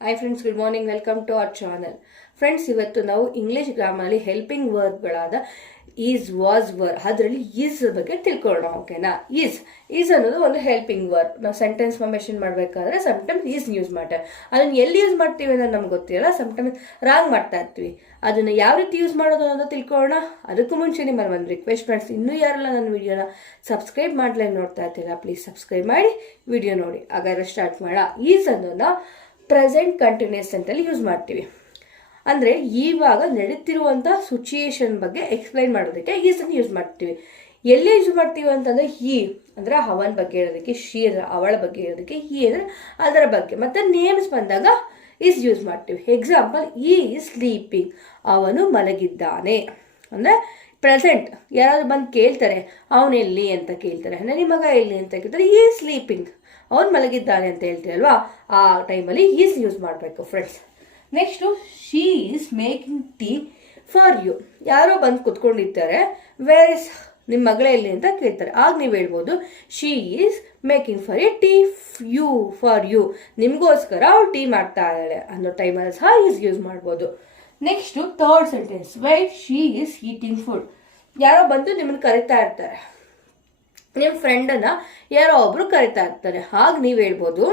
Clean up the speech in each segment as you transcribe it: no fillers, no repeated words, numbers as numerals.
Hi friends, good morning. Welcome to our channel. Friends, ಇವತ್ತು ನಾವು English ಗ್ರಾಮರಲ್ಲಿ helping ವರ್ಬ್ಗಳಾದ ಈಸ್, ವಾಸ್, ವರ್ ಅದರಲ್ಲಿ ಈಸ್ ಬಗ್ಗೆ ತಿಳ್ಕೊಳ್ಳೋಣ. ಓಕೆನಾ? ಈಸ್ ಅನ್ನೋದು ಒಂದು ಹೆಲ್ಪಿಂಗ್ ವರ್ಬ್. ನಾವು ಸೆಂಟೆನ್ಸ್ ಫಾರ್ಮೇಷನ್ ಮಾಡಬೇಕಾದ್ರೆ ಸಮ್ಟೈಮ್ಸ್ ಈಸ್ ಯೂಸ್ ಮಾಡ್ತೇವೆ. ಅದನ್ನ ಎಲ್ಲಿ ಯೂಸ್ ಮಾಡ್ತೀವಿ ಅನ್ನೋದು ನಮ್ಗೆ ಗೊತ್ತಿರಲ್ಲ. ಸಮ್ಟೈಮ್ಸ್ ರಾಂಗ್ ಮಾಡ್ತಾ ಇರ್ತೀವಿ. ಅದನ್ನ ಯಾವ ರೀತಿ ಯೂಸ್ ಮಾಡೋದು ಅನ್ನೋದು ತಿಳ್ಕೊಳ್ಳೋಣ. ಅದಕ್ಕೂ ಮುಂಚೆ ನಿಮ್ಮಲ್ಲಿ ಒಂದು ರಿಕ್ವೆಸ್ಟ್ ಫ್ರೆಂಡ್ಸ್, ಇನ್ನೂ ಯಾರೆಲ್ಲ ನನ್ನ ವಿಡಿಯೋನ ಸಬ್ಸ್ಕ್ರೈಬ್ ಮಾಡ್ಲಿಕ್ಕೆ ನೋಡ್ತಾ ಇರ್ತೀರಾ, ಪ್ಲೀಸ್ ಸಬ್ಸ್ಕ್ರೈಬ್ ಮಾಡಿ ವಿಡಿಯೋ ನೋಡಿ. ಹಾಗಾದ್ರೆ ಸ್ಟಾರ್ಟ್ ಮಾಡೋಣ. ಈಸ್ ಅನ್ನೋದನ್ನ ಪ್ರೆಸೆಂಟ್ ಕಂಟಿನ್ಯೂಸ್ ಅಂತಲ್ಲಿ ಯೂಸ್ ಮಾಡ್ತೀವಿ. ಅಂದರೆ ಇವಾಗ ನಡೀತಿರುವಂಥ ಸಿಚುಯೇಷನ್ ಬಗ್ಗೆ ಎಕ್ಸ್ಪ್ಲೈನ್ ಮಾಡೋದಕ್ಕೆ ಈಸನ್ನು ಯೂಸ್ ಮಾಡ್ತೀವಿ. ಎಲ್ಲಿ ಯೂಸ್ ಮಾಡ್ತೀವಿ ಅಂತಂದರೆ ಅಂದರೆ ಅವನ ಬಗ್ಗೆ ಹೇಳೋದಕ್ಕೆ, ಶಿ ಅಂದರೆ ಅವಳ ಬಗ್ಗೆ ಹೇಳೋದಕ್ಕೆ, ಅಂದರೆ ಅದರ ಬಗ್ಗೆ. ಮತ್ತು ನೇಮ್ಸ್ ಬಂದಾಗ ಈಸ್ ಯೂಸ್ ಮಾಡ್ತೀವಿ. ಎಕ್ಸಾಂಪಲ್, ಈಸ್ ಸ್ಲೀಪಿಂಗ್, ಅವನು ಮಲಗಿದ್ದಾನೆ. ಅಂದರೆ ಪ್ರೆಸೆಂಟ್. ಯಾರಾದ್ರು ಬಂದು ಕೇಳ್ತಾರೆ ಅವನೆಲ್ಲಿ ಅಂತ ಕೇಳ್ತಾರೆ, ಅಂದರೆ ನಿಮ್ಮ ಮಗ ಎಲ್ಲಿ ಅಂತ ಕೇಳ್ತಾರೆ, ಈಸ್ ಸ್ಲೀಪಿಂಗ್, ಅವನು ಮಲಗಿದ್ದಾನೆ ಅಂತ ಹೇಳ್ತೀವಿ ಅಲ್ವಾ, ಆ ಟೈಮಲ್ಲಿ ಈಸ್ ಯೂಸ್ ಮಾಡಬೇಕು friends. Next, she is making tea for you. ಯಾರೋ ಬಂದು ಕುತ್ಕೊಂಡಿರ್ತಾರೆ, ವೇರ್ ಇಸ್, ನಿಮ್ಮ ಮಗಳೇ ಎಲ್ಲಿ ಅಂತ ಕೇಳ್ತಾರೆ. ಆಗ ನೀವು ಹೇಳ್ಬೋದು she is making for a tea for you, ನಿಮಗೋಸ್ಕರ ಅವ್ರು ಟೀ ಮಾಡ್ತಾ ಇದ್ದಾಳೆ ಅನ್ನೋ ಟೈಮಲ್ಲಿ ಸಹ ಈಸ್ ಯೂಸ್ ಮಾಡ್ಬೋದು. Next third sentence, wait she is eating food. ಯಾರೋ ಬಂದು ನಿಮ್ಮನ್ನು ಕರಿತಾ ಇರ್ತಾರೆ, ನಿಮ್ಮ ಫ್ರೆಂಡನ್ನ ಯಾರೋ ಒಬ್ರು ಕರಿತಾ ಇರ್ತಾರೆ. ಆಗ ನೀವು ಹೇಳ್ಬೋದು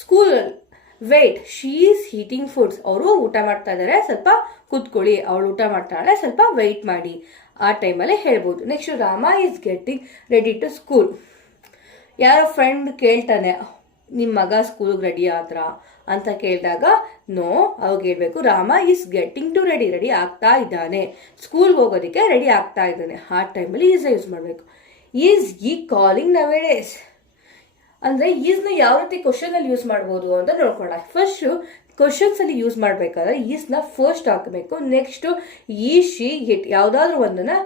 ಸ್ಕೂಲಲ್ಲಿ, wait she is eating foods, ಅವರು ಊಟ ಮಾಡ್ತಾ ಇದ್ದಾರೆ, ಸ್ವಲ್ಪ ಕೂತ್ಕೊಳ್ಳಿ, ಅವಳು ಊಟ ಮಾಡ್ತಾಳೆ, ಸ್ವಲ್ಪ ವೆಯ್ಟ್ ಮಾಡಿ, ಆ ಟೈಮಲ್ಲಿ ಹೇಳ್ಬೋದು. Next, Rama is getting ready to school. ಯಾರೋ ಫ್ರೆಂಡ್ ಕೇಳ್ತಾನೆ, ನಿಮ್ಮ ಮಗ ಸ್ಕೂಲ್ಗೆ ರೆಡಿ ಆದ್ರ ಅಂತ ಕೇಳಿದಾಗ ನೋ, ಅವಾಗ ಹೇಳ್ಬೇಕು Rama is getting to ready ಆಗ್ತಾ ಇದ್ದಾನೆ, ಸ್ಕೂಲ್ಗೆ ಹೋಗೋದಕ್ಕೆ ರೆಡಿ ಆಗ್ತಾ ಇದ್ದಾನೆ. ಆ ಟೈಮಲ್ಲಿ ಈಸ್ ಯೂಸ್ ಮಾಡಬೇಕು. ಈಸ್ ಈ ಕಾಲಿಂಗ್ ನವೇಡೇಸ್ ಅಂದರೆ ಈಸ್ನ ಯಾವ ರೀತಿ ಕ್ವಶನಲ್ಲಿ ಯೂಸ್ ಮಾಡ್ಬೋದು ಅಂತ ನೋಡ್ಕೊಳ್ಳೋಣ. ಫಸ್ಟು ಕ್ವಶನ್ಸಲ್ಲಿ ಯೂಸ್ ಮಾಡಬೇಕಾದ್ರೆ ಈಸ್ನ ಫಸ್ಟ್ ಹಾಕಬೇಕು. ನೆಕ್ಸ್ಟು ಈ ಶಿ ಹಿಟ್ ಯಾವುದಾದ್ರೂ ಒಂದನ್ನು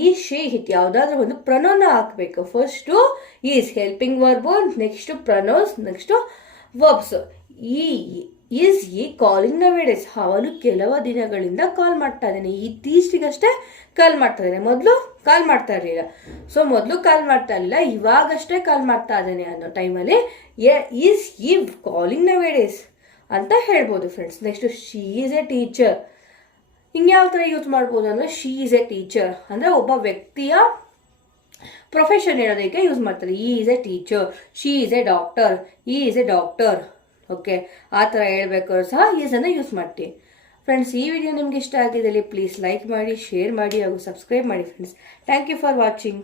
ಈ ಶಿ ಹಿಟ್ ಯಾವುದಾದ್ರೂ ಒಂದು ಪ್ರೊನೌನ್ನ ಹಾಕಬೇಕು. First is helping verb, next pronouns, next verbs. Is he calling nowadays, ಅವನು ಕೆಲವು ದಿನಗಳಿಂದ ಕಾಲ್ ಮಾಡ್ತಾ ಇದ್ದಾನೆ, ಇತ್ತೀಚೆಗಷ್ಟೇ ಕಾಲ್ ಮಾಡ್ತಾ ಇದ್ದಾನೆ, ಮೊದಲು ಕಾಲ್ ಮಾಡ್ತಾ ಇರಲಿಲ್ಲ. ಸೊ ಮೊದಲು ಕಾಲ್ ಮಾಡ್ತಾ ಇರಲಿಲ್ಲ, ಇವಾಗಷ್ಟೇ ಕಾಲ್ ಮಾಡ್ತಾ ಇದ್ದಾನೆ ಅನ್ನೋ ಟೈಮಲ್ಲಿ ಈಸ್ ಈ ಕಾಲಿಂಗ್ ನವೇಡೇಸ್ ಅಂತ ಹೇಳ್ಬೋದು friends. Next, she is A teacher. ಇನ್ಯಾವ ಥರ ಯೂಸ್ ಮಾಡ್ಬೋದು ಅಂದರೆ, ಶಿ ಈಸ್ ಎ ಟೀಚರ್ ಅಂದರೆ ಒಬ್ಬ ವ್ಯಕ್ತಿಯ ಪ್ರೊಫೆಷನ್ ಹೇಳೋದಕ್ಕೆ ಯೂಸ್ ಮಾಡ್ತಾರೆ. ಈ is A teacher, she is A doctor, ಈ ಈಸ್ ಎ ಡಾಕ್ಟರ್. ಓಕೆ, ಆ ಥರ ಹೇಳ್ಬೇಕಾದ್ರೂ ಸಹ ಈಸನ್ನು ಯೂಸ್ ಮಾಡ್ತೀವಿ ಫ್ರೆಂಡ್ಸ್. ಈ ವಿಡಿಯೋ ನಿಮ್ಗೆ ಇಷ್ಟ ಆಗಿದ್ದಲ್ಲಿ ಪ್ಲೀಸ್ ಲೈಕ್ ಮಾಡಿ, ಶೇರ್ ಮಾಡಿ ಹಾಗೂ ಸಬ್ಸ್ಕ್ರೈಬ್ ಮಾಡಿ friends. Thank you for watching.